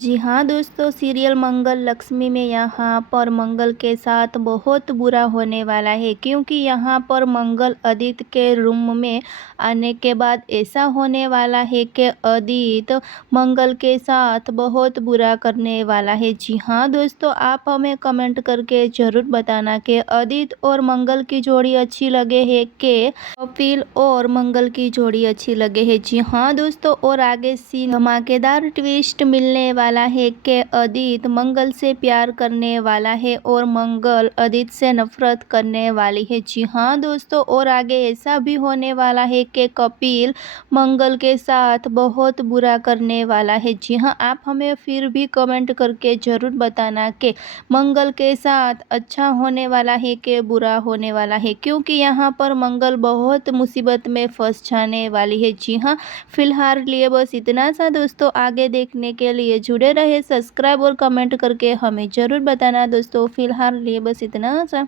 जी हाँ दोस्तों, सीरियल मंगल लक्ष्मी में यहाँ पर मंगल के साथ बहुत बुरा होने वाला है, क्योंकि यहाँ पर मंगल आदित्य के रूम में आने के बाद ऐसा होने वाला है कि आदित्य मंगल के साथ बहुत बुरा करने वाला है। जी हाँ दोस्तों, आप हमें कमेंट करके ज़रूर बताना कि आदित्य और मंगल की जोड़ी अच्छी लगे है कि कपिल और मंगल की जोड़ी अच्छी लगे है। जी हाँ दोस्तों, और आगे सीन धमाकेदार ट्विस्ट मिलने वाला है कि आदित्य मंगल से प्यार करने वाला है और मंगल आदित्य से नफरत करने वाली है। जी हाँ दोस्तों, और आगे ऐसा भी होने वाला है कि कपिल मंगल के साथ बहुत बुरा करने वाला है। जी हाँ, आप हमें फिर भी कमेंट करके ज़रूर बताना कि मंगल के साथ अच्छा होने वाला है कि बुरा होने वाला है, क्योंकि यहाँ पर मंगल बहुत मुसीबत में फंस जाने वाली है। जी हाँ, फिलहाल लिए बस इतना सा दोस्तों। आगे देखने के लिए जुड़े रहे, सब्सक्राइब और कमेंट करके हमें ज़रूर बताना दोस्तों। फिलहाल लिए बस इतना सा।